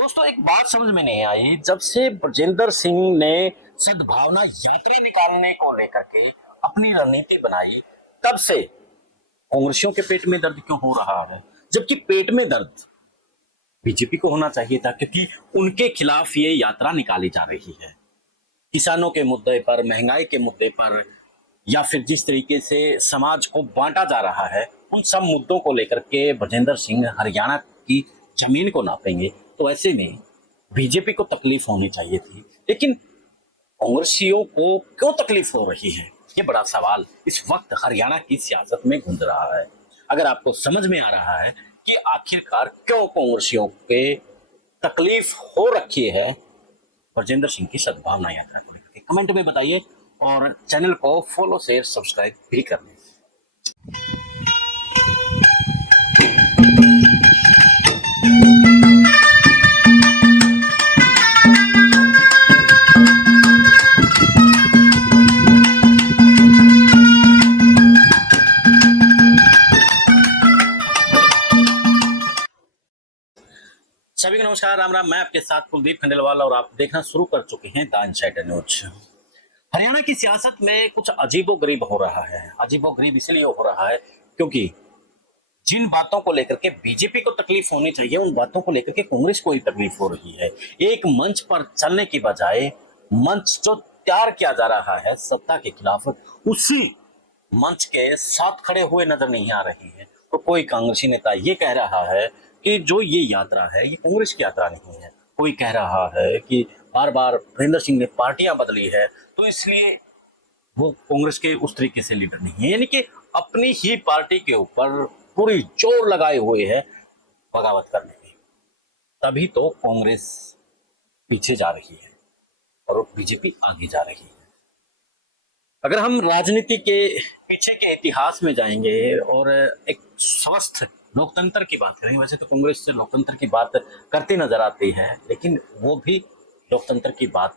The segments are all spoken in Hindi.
दोस्तों एक बात समझ में नहीं आई, जब से ब्रजेंद्र सिंह ने सद्भावना यात्रा निकालने को लेकर के अपनी रणनीति बनाई, तब से कांग्रेसियों के पेट में दर्द क्यों हो रहा है? जबकि पेट में दर्द बीजेपी को होना चाहिए था, क्योंकि उनके खिलाफ ये यात्रा निकाली जा रही है। किसानों के मुद्दे पर, महंगाई के मुद्दे पर, या फिर जिस तरीके से समाज को बांटा जा रहा है, उन सब मुद्दों को लेकर के ब्रजेंद्र सिंह हरियाणा की जमीन को नापेंगे। तो ऐसे में बीजेपी को तकलीफ होनी चाहिए थी, लेकिन कांग्रेसियों को क्यों तकलीफ हो रही है, ये बड़ा सवाल इस वक्त हरियाणा की सियासत में गूंज रहा है। अगर आपको समझ में आ रहा है कि आखिरकार क्यों कांग्रेसियों के तकलीफ हो रखी है ब्रजेंद्र सिंह की सद्भावना यात्रा को लेकर, कमेंट में बताइए और चैनल को फॉलो शेयर सब्सक्राइब भी कर लें। सभी को नमस्कार, राम राम। मैं आपके साथ कुलदीप खंडेलवाल और आप देखना शुरू कर चुके हैं द इनसाइडर न्यूज। हरियाणा की सियासत में कुछ अजीबोगरीब हो रहा है। अजीबोगरीब इसलिए हो रहा है क्योंकि जिन बातों को लेकर के बीजेपी को तकलीफ होनी चाहिए, उन बातों को लेकर के कांग्रेस को ही तकलीफ हो रही है। एक मंच पर चलने की बजाय मंच जो तैयार किया जा रहा है सत्ता के खिलाफ, उसी मंच के साथ खड़े हुए नजर नहीं आ रही है। तो कोई कांग्रेसी नेता ये कह रहा है कि जो ये यात्रा है ये कांग्रेस की यात्रा नहीं है। कोई कह रहा है कि बार बार ब्रजेंद्र सिंह ने पार्टियां बदली है तो इसलिए वो कांग्रेस के उस तरीके से लीडर नहीं है, यानी कि अपनी ही पार्टी के ऊपर पूरी जोर लगाए हुए है बगावत करने की। तभी तो कांग्रेस पीछे जा रही है और बीजेपी आगे जा रही है। अगर हम राजनीति के पीछे के इतिहास में जाएंगे और एक स्वस्थ लोकतंत्र की बात करें, वैसे तो कांग्रेस से लोकतंत्र की बात करती नजर आती है, लेकिन वो भी लोकतंत्र की बात,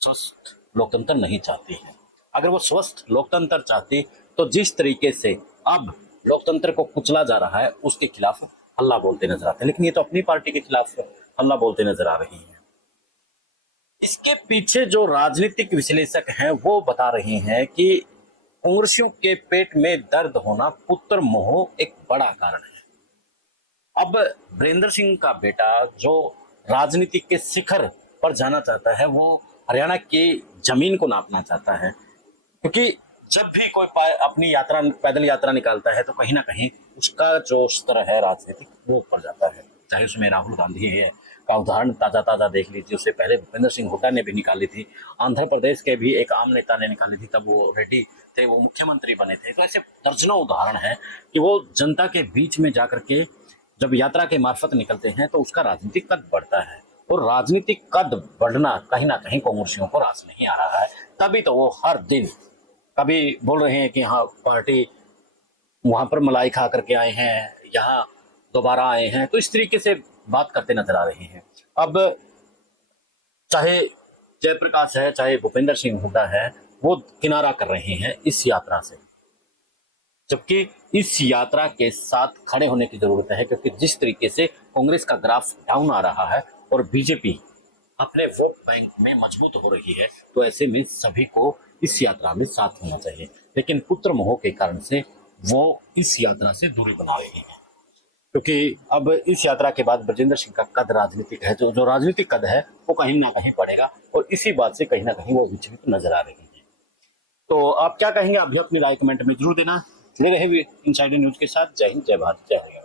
स्वस्थ लोकतंत्र नहीं चाहती है। अगर वो स्वस्थ लोकतंत्र चाहती तो जिस तरीके से अब लोकतंत्र को कुचला जा रहा है उसके खिलाफ हल्ला बोलते नजर आते हैं, लेकिन ये तो अपनी पार्टी के खिलाफ हल्ला बोलते नजर आ रही है। इसके पीछे जो राजनीतिक विश्लेषक हैं वो बता रहे हैं कि कांग्रेसियों के पेट में दर्द होना पुत्र मोह एक बड़ा कारण है। अब ब्रजेंद्र सिंह का बेटा जो राजनीति के शिखर पर जाना चाहता है, वो हरियाणा की जमीन को नापना चाहता है, क्योंकि जब भी कोई अपनी यात्रा, पैदल यात्रा निकालता है तो कहीं ना कहीं उसका जो स्तर है राजनीतिक वो ऊपर जाता है। चाहे उसमें राहुल गांधी है का उदाहरण ताजा देख लीजिए, उससे पहले भूपेंद्र सिंह हुड्डा ने भी निकाली थी, आंध्र प्रदेश के भी एक आम नेता ने निकाली थी, तब वो रेड्डी थे, वो मुख्यमंत्री बने थे। तो ऐसे दर्जनों उदाहरण है कि वो जनता के बीच में जाकर के जब यात्रा के मार्फत निकलते हैं तो उसका राजनीतिक कद बढ़ता है, और राजनीतिक कद बढ़ना कहीं ना कहीं कांग्रेसियों को रास नहीं आ रहा है। तभी तो वो हर दिन कभी बोल रहे हैं कि हाँ पार्टी वहां पर मलाई खा करके आए हैं, यहाँ दोबारा आए हैं, तो इस तरीके से बात करते नजर आ रहे हैं। अब चाहे जयप्रकाश है, चाहे भूपेंद्र सिंह हुड्डा है, वो किनारा कर रहे हैं इस यात्रा से, जबकि इस यात्रा के साथ खड़े होने की जरूरत है, क्योंकि जिस तरीके से कांग्रेस का ग्राफ डाउन आ रहा है और बीजेपी अपने वोट बैंक में मजबूत हो रही है, तो ऐसे में सभी को इस यात्रा में साथ होना चाहिए। लेकिन पुत्र मोह के कारण से वो इस यात्रा से दूरी बना रहे हैं, क्योंकि अब इस यात्रा के बाद ब्रजेंद्र सिंह का कद राजनीतिक है, जो राजनीतिक कद है वो कहीं ना कहीं बढ़ेगा, और इसी बात से कहीं ना कहीं वो विचलित नजर आ रही है। तो आप क्या कहेंगे, आप भी अपनी राय कमेंट में जरूर देना। जुड़े रहे इनसाइडर न्यूज के साथ। जय हिंद, जय भारत, जय हरियाणा।